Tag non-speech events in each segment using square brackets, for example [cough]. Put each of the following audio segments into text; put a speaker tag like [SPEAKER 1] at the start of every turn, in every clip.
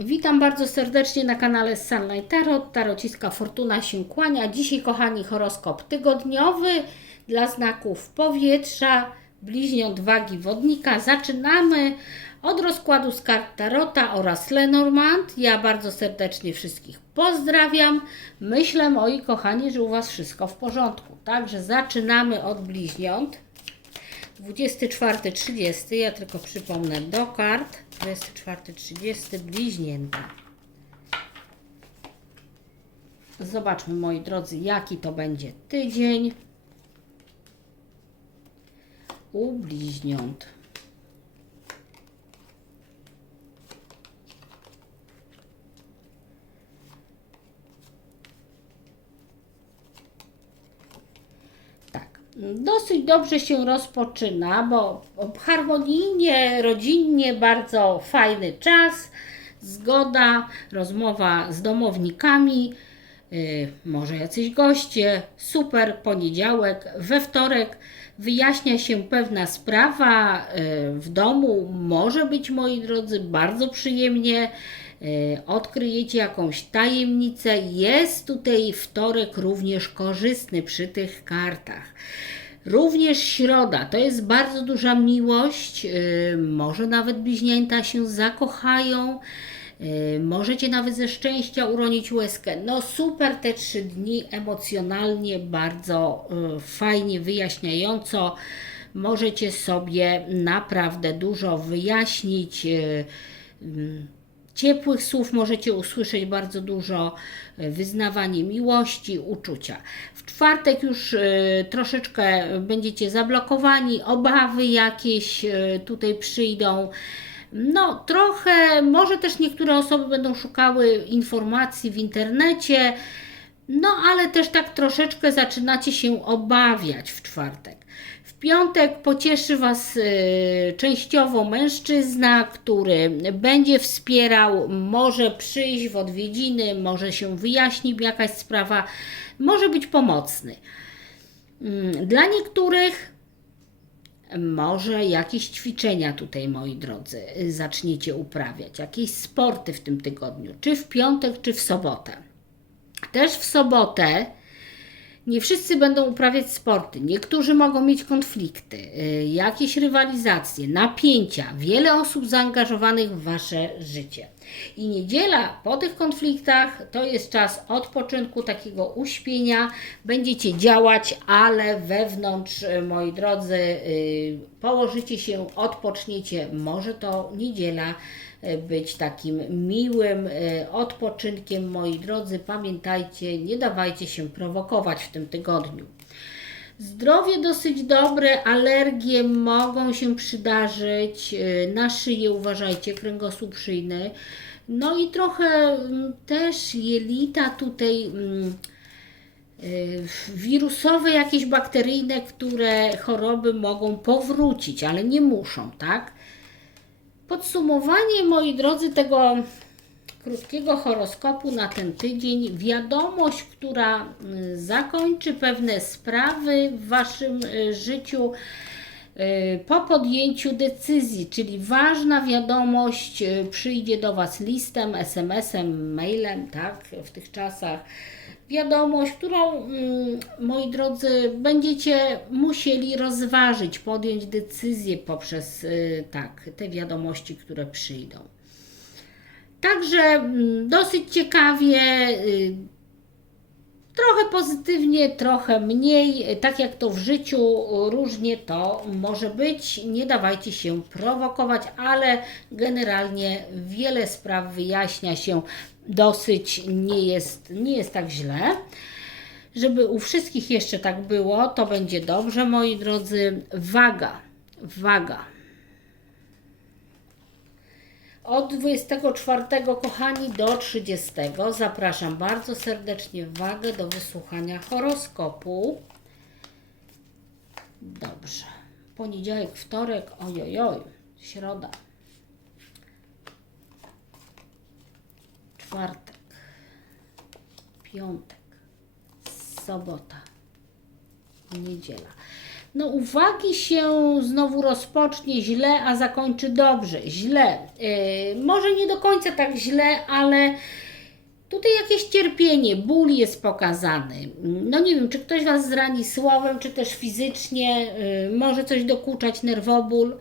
[SPEAKER 1] Witam bardzo serdecznie na kanale Sunlight Tarot. Tarociska Fortuna się kłania. Dzisiaj, kochani, horoskop tygodniowy dla znaków powietrza, bliźniąt wagi wodnika. Zaczynamy od rozkładu z kart Tarota oraz Lenormand. Ja bardzo serdecznie wszystkich pozdrawiam. Myślę, moi kochani, że u Was wszystko w porządku. Także zaczynamy od bliźniąt. 24-30, ja tylko przypomnę do kart. 24-30, bliźnięta. Zobaczmy, moi drodzy, jaki to będzie tydzień u bliźniąt. Tak, dosyć dobrze się rozpoczyna, bo harmonijnie, rodzinnie, bardzo fajny czas, zgoda, rozmowa z domownikami, yy, może jacyś goście, super, poniedziałek, we wtorek wyjaśnia się pewna sprawa yy, w domu, może być, moi drodzy, bardzo przyjemnie, odkryjecie jakąś tajemnicę, jest tutaj wtorek również korzystny przy tych kartach. Również środa to jest bardzo duża miłość. yy, Może nawet bliźnięta się zakochają. yy, Możecie nawet ze szczęścia uronić łezkę. No super te trzy dni emocjonalnie bardzo fajnie, wyjaśniająco. Możecie sobie naprawdę dużo wyjaśnić. Ciepłych słów możecie usłyszeć bardzo dużo, e, wyznawanie miłości, uczucia. W czwartek już e, troszeczkę będziecie zablokowani, obawy jakieś e, tutaj przyjdą. No, trochę, może też niektóre osoby będą szukały informacji w internecie, no ale też tak troszeczkę zaczynacie się obawiać w czwartek. W piątek pocieszy Was y, częściowo mężczyzna, który będzie wspierał, może przyjść w odwiedziny, może się wyjaśni jakaś sprawa, może być pomocny. Mm, Dla niektórych może jakieś ćwiczenia tutaj, moi drodzy, zaczniecie uprawiać, jakieś sporty w tym tygodniu, czy w piątek, czy w sobotę. Też w sobotę nie wszyscy będą uprawiać sporty. Niektórzy mogą mieć konflikty, y, jakieś rywalizacje, napięcia, wiele osób zaangażowanych w wasze życie. I niedziela po tych konfliktach to jest czas odpoczynku, takiego uśpienia. Będziecie działać, ale wewnątrz, y, moi drodzy, y, położycie się, odpoczniecie. Może to niedziela być takim miłym y, odpoczynkiem, moi drodzy. Pamiętajcie, nie dawajcie się prowokować w tym tygodniu. Zdrowie dosyć dobre, alergie mogą się przydarzyć. yy, Na szyję uważajcie, kręgosłup szyjny. No i trochę mm, też jelita tutaj. mm, Wirusowe, jakieś bakteryjne, które choroby mogą powrócić, ale nie muszą, tak? Podsumowanie, moi drodzy, tego krótkiego horoskopu na ten tydzień. Wiadomość, która y, zakończy pewne sprawy w Waszym y, życiu y, po podjęciu decyzji, czyli ważna wiadomość przyjdzie do Was listem, SMS-em, mailem, tak, w tych czasach. Wiadomość, którą, mm, moi drodzy, będziecie musieli rozważyć, podjąć decyzję poprzez y, tak, te wiadomości, które przyjdą. Także mm, dosyć ciekawie, y, trochę pozytywnie, trochę mniej. Tak jak to w życiu różnie to może być. Nie dawajcie się prowokować, ale generalnie wiele spraw wyjaśnia się dosyć, nie jest, nie jest tak źle. Żeby u wszystkich jeszcze tak było, to będzie dobrze, moi drodzy. Waga, waga. Od 24, kochani, do 30 zapraszam bardzo serdecznie wagę do wysłuchania horoskopu. Dobrze. Poniedziałek, wtorek, ojojoj, środa. Czwartek, piątek, sobota, niedziela. No uwagi się znowu rozpocznie źle, a zakończy dobrze. Źle. Yy, może nie do końca tak źle, ale tutaj jakieś cierpienie, ból jest pokazany. No nie wiem, czy ktoś Was zrani słowem, czy też fizycznie, yy, może coś dokuczać, nerwoból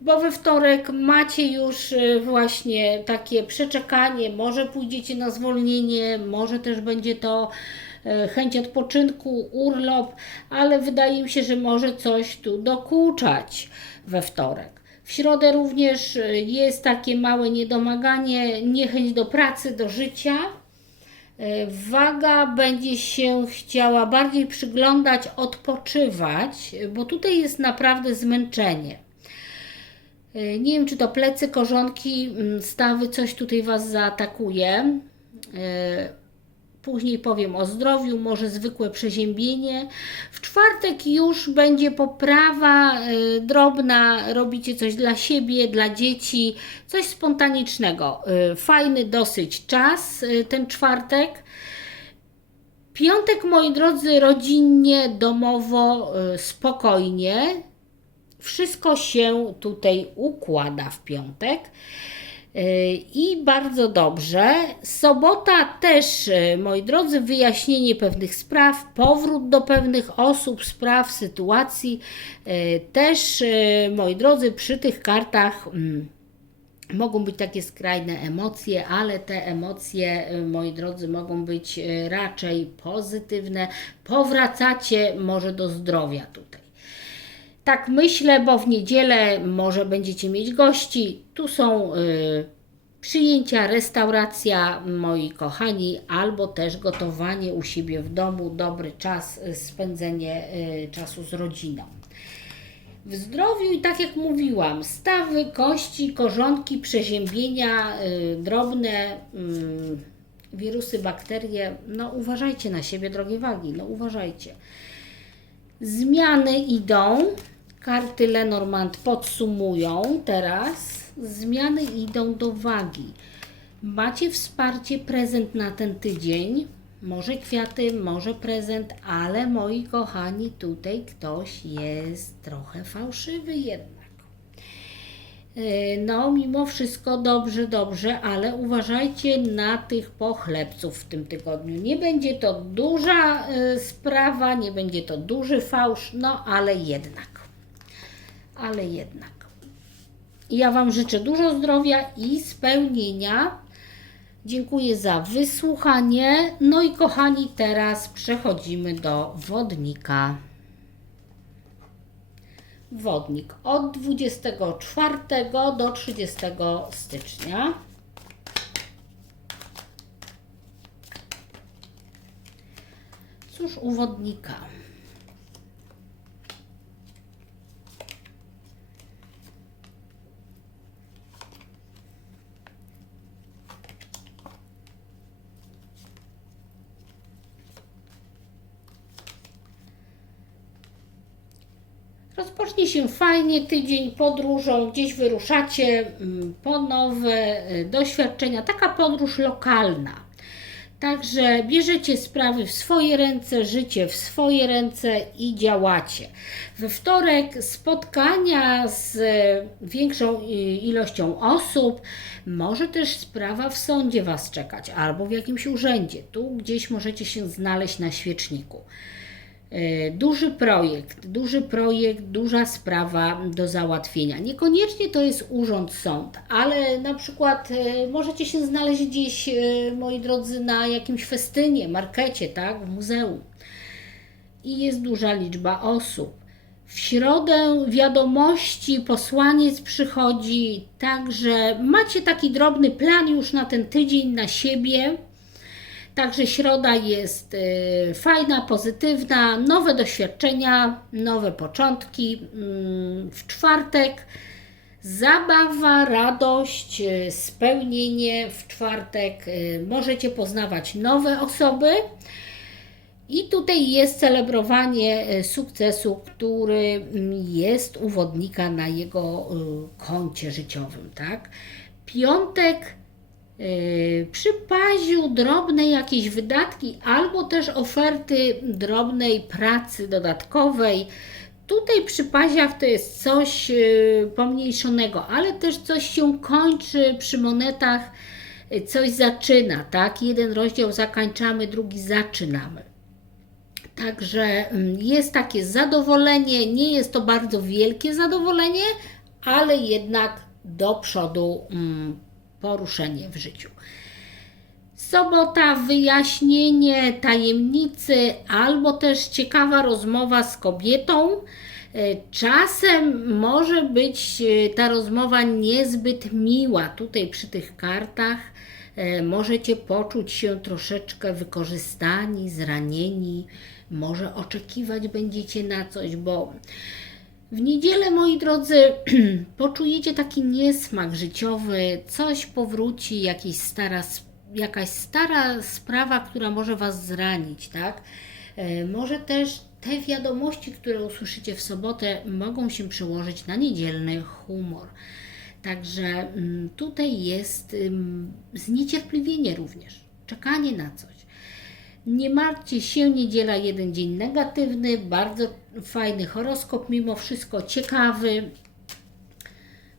[SPEAKER 1] bo we wtorek macie już y, właśnie takie przeczekanie, może pójdziecie na zwolnienie, może też będzie to chęć odpoczynku, urlop, ale wydaje mi się, że może coś tu dokuczać we wtorek. W środę również y, jest takie małe niedomaganie, niechęć do pracy, do życia. Waga będzie się chciała bardziej przyglądać, odpoczywać, bo tutaj jest naprawdę zmęczenie. E, nie wiem, czy to plecy, korzonki, mm, stawy, coś tutaj Was zaatakuje. Później powiem o zdrowiu, może zwykłe przeziębienie. W czwartek już będzie poprawa e, drobna, robicie coś dla siebie, dla dzieci, coś spontanicznego. Fajny dosyć czas ten czwartek. Piątek, moi drodzy, rodzinnie, domowo, spokojnie wszystko się tutaj układa w piątek. Y, I bardzo dobrze. Sobota też, y, moi drodzy, wyjaśnienie pewnych spraw, powrót do pewnych osób, spraw, sytuacji. Y, też, moi drodzy, przy tych kartach mm, mogą być takie skrajne emocje, ale te emocje, moi drodzy, mogą być raczej pozytywne. Powracacie może do zdrowia tutaj. Tak myślę, bo w niedzielę może będziecie mieć gości. Tu są y, przyjęcia, restauracja, moi kochani, albo też gotowanie u siebie w domu, dobry czas, y, spędzenie y, czasu z rodziną. W zdrowiu i tak jak mówiłam, stawy, kości, korzonki, przeziębienia, y, drobne y, wirusy, bakterie, no uważajcie na siebie, drogie wagi, no uważajcie. Zmiany idą, Karty Lenormand podsumują teraz. Zmiany idą do wagi. Macie wsparcie, prezent na ten tydzień. Może kwiaty, może prezent, ale moi kochani, tutaj ktoś jest trochę fałszywy jednak. E, no, mimo wszystko dobrze, dobrze, ale uważajcie na tych pochlebców w tym tygodniu. Nie będzie to duża y, sprawa, nie będzie to duży fałsz, no ale jednak ale jednak. Ja Wam życzę dużo zdrowia i spełnienia. Dziękuję za wysłuchanie. No i kochani, teraz przechodzimy do wodnika. Wodnik od 24 do 30 stycznia. Cóż u wodnika? Się fajnie, tydzień podróżą, gdzieś wyruszacie mm, po nowe y, doświadczenia, taka podróż lokalna. Także bierzecie sprawy w swoje ręce, życie w swoje ręce i działacie. We wtorek spotkania z y, większą y, ilością osób, może też sprawa w sądzie Was czekać albo w jakimś urzędzie. Tu gdzieś możecie się znaleźć na świeczniku. E, duży projekt, duży projekt, duża sprawa do załatwienia. Niekoniecznie to jest urząd, sąd, ale na przykład e, możecie się znaleźć gdzieś, e, moi drodzy, na jakimś festynie, markecie, tak, w muzeum. I jest duża liczba osób. W środę wiadomości, posłaniec przychodzi, także macie taki drobny plan już na ten tydzień na siebie Także środa jest y, fajna, pozytywna, nowe doświadczenia, nowe początki. Mm, w czwartek zabawa, radość, y, spełnienie. W czwartek y, możecie poznawać nowe osoby. I tutaj jest celebrowanie sukcesu, który mm, jest u wodnika na jego koncie życiowym, tak? Piątek Yy, przy paziu drobne jakieś wydatki albo też oferty drobnej pracy dodatkowej, Tutaj przy paziach to jest coś y, pomniejszonego, ale też coś się kończy przy monetach, y, coś zaczyna, tak? Jeden rozdział zakończamy, drugi zaczynamy. Także mm, jest takie zadowolenie, nie jest to bardzo wielkie zadowolenie, ale jednak do przodu mm, poruszenie w życiu. Sobota, wyjaśnienie tajemnicy albo też ciekawa rozmowa z kobietą. E, Czasem może być e, ta rozmowa niezbyt miła. Tutaj przy tych kartach e, możecie poczuć się troszeczkę wykorzystani, zranieni. Może oczekiwać będziecie na coś, bo w niedzielę, moi drodzy, [clears throat] poczujecie taki niesmak życiowy, coś powróci, jakaś stara, jakaś stara sprawa, która może Was zranić, tak? E, Może też te wiadomości, które usłyszycie w sobotę, mogą się przełożyć na niedzielny humor. Także mm, tutaj jest zniecierpliwienie również, czekanie na coś. Nie martwcie się, niedziela jeden dzień negatywny, bardzo fajny horoskop, mimo wszystko ciekawy.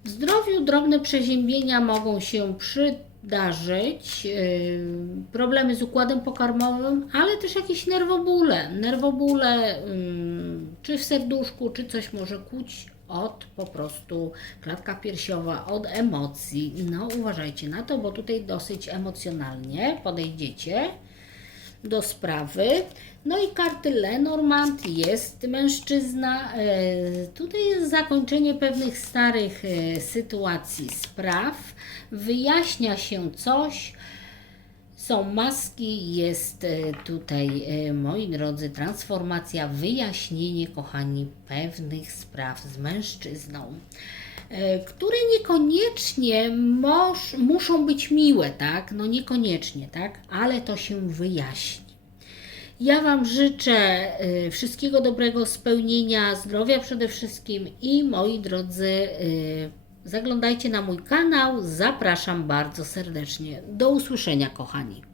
[SPEAKER 1] W zdrowiu drobne przeziębienia mogą się przydarzyć, yy, problemy z układem pokarmowym, ale też jakieś nerwobóle. Nerwobóle, yy, czy w serduszku, czy coś może kłuć od po prostu klatka piersiowa, od emocji. No uważajcie na to, bo tutaj dosyć emocjonalnie podejdziecie do sprawy. No i karty Lenormand jest mężczyzna. E, Tutaj jest zakończenie pewnych starych e, sytuacji, spraw. Wyjaśnia się coś. Są maski, jest e, tutaj, moi drodzy, transformacja, wyjaśnienie, kochani, pewnych spraw z mężczyzną, które niekoniecznie moż, muszą być miłe, tak? No niekoniecznie, tak? Ale to się wyjaśni. Ja Wam życzę y, wszystkiego dobrego, spełnienia, zdrowia przede wszystkim i moi drodzy, y, zaglądajcie na mój kanał. Zapraszam bardzo serdecznie. Do usłyszenia, kochani.